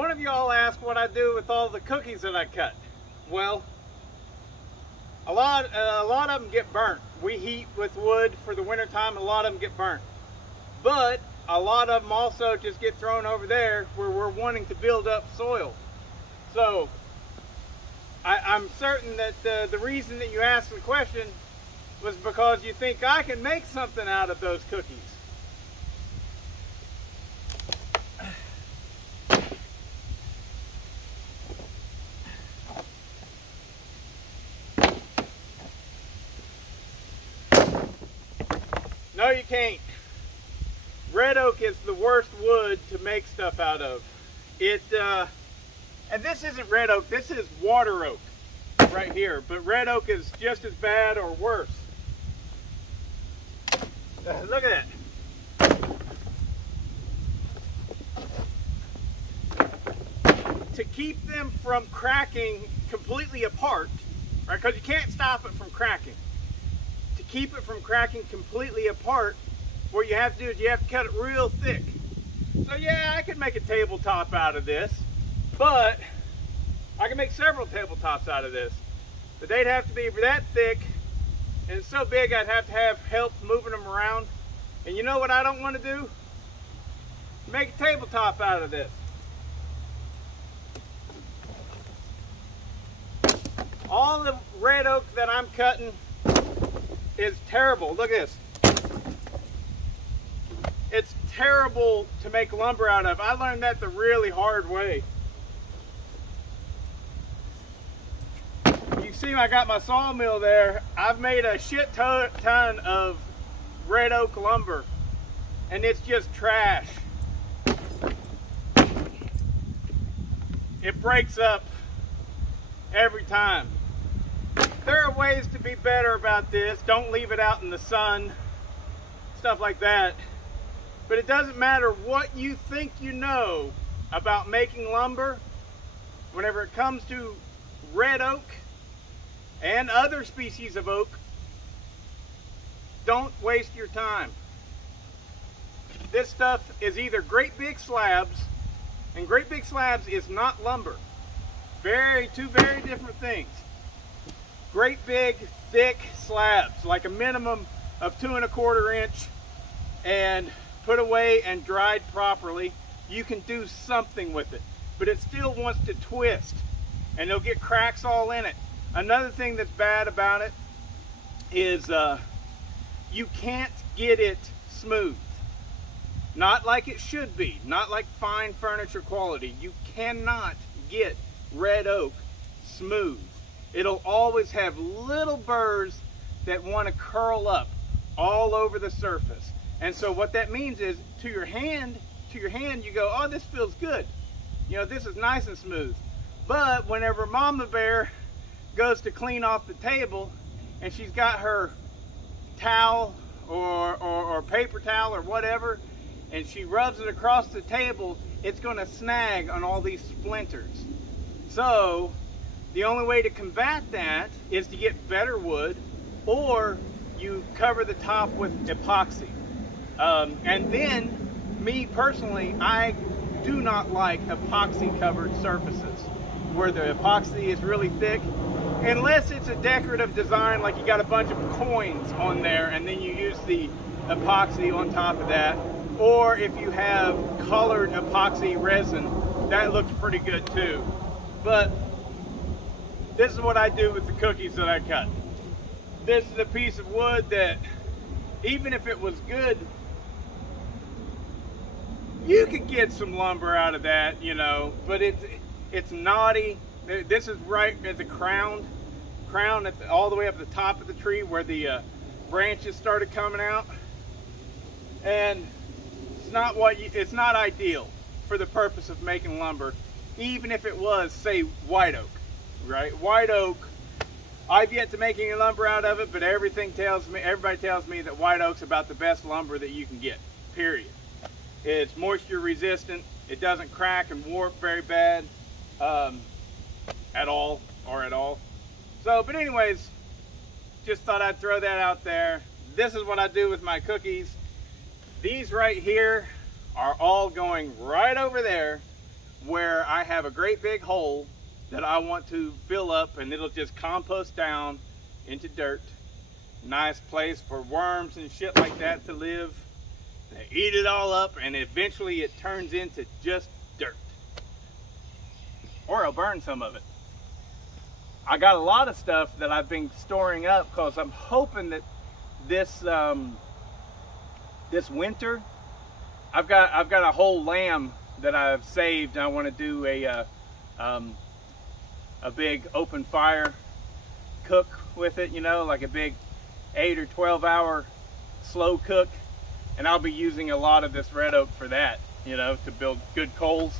One of y'all asked what I do with all the cookies that I cut. Well, a lot of them get burnt. We heat with wood for the winter time, and a lot of them get burnt. But a lot of them also just get thrown over there where we're wanting to build up soil. So I'm certain that the reason that you asked the question was because you think I can make something out of those cookies. No, you can't. Red oak is the worst wood to make stuff out of. And this isn't red oak, this is water oak right here. But red oak is just as bad or worse. Look at that. To keep them from cracking completely apart, right? Because you can't stop it from cracking. To keep it from cracking completely apart, what you have to do is you have to cut it real thick. So yeah, I could make a tabletop out of this, but I can make several tabletops out of this. But they'd have to be that thick and so big I'd have to have help moving them around. And you know what I don't want to do? Make a tabletop out of this. All the red oak that I'm cutting is terrible. Look at this. It's terrible to make lumber out of. I learned that the really hard way. You see I got my sawmill there. I've made a shit ton of red oak lumber and it's just trash. It breaks up every time. There are ways to be better about this. Don't leave it out in the sun, stuff like that. But it doesn't matter what you think you know about making lumber. Whenever it comes to red oak and other species of oak, don't waste your time. This stuff is either great big slabs, and great big slabs is not lumber. Two very different things. Great big thick slabs, like a minimum of 2 1/4 inch, and put away and dried properly, you can do something with it. But it still wants to twist, and it'll get cracks all in it. Another thing that's bad about it is you can't get it smooth. Not like it should be, not like fine furniture quality. You cannot get red oak smooth. It'll always have little burrs that want to curl up all over the surface. And so what that means is to your hand you go, oh, this feels good. You know, this is nice and smooth. But whenever Mama Bear goes to clean off the table and she's got her towel or paper towel or whatever, and she rubs it across the table, it's going to snag on all these splinters. So the only way to combat that is to get better wood, or you cover the top with epoxy. And then, me personally, I do not like epoxy covered surfaces where the epoxy is really thick, unless it's a decorative design, like you got a bunch of coins on there and then you use the epoxy on top of that, or if you have colored epoxy resin, that looks pretty good too. But this is what I do with the cookies that I cut. This is a piece of wood that, even if it was good, you could get some lumber out of that, you know, but it's knotty. This is right at the crown all the way up the top of the tree where the branches started coming out, and it's not ideal for the purpose of making lumber, even if it was, say, white oak. Right, white oak, I've yet to make any lumber out of it, but everybody tells me that white oak's about the best lumber that you can get, period. It's moisture resistant, it doesn't crack and warp very bad at all. So, but anyways, just thought I'd throw that out there. This is what I do with my cookies. These right here are all going right over there where I have a great big hole that I want to fill up, and it'll just compost down into dirt. Nice place for worms and shit like that to live. They eat it all up, and eventually it turns into just dirt. Or I'll burn some of it. I got a lot of stuff that I've been storing up because I'm hoping that this this winter, I've got a whole lamb that I've saved. I want to do a big open fire cook with it, you know, like a big 8 or 12 hour slow cook, and I'll be using a lot of this red oak for that, you know, to build good coals.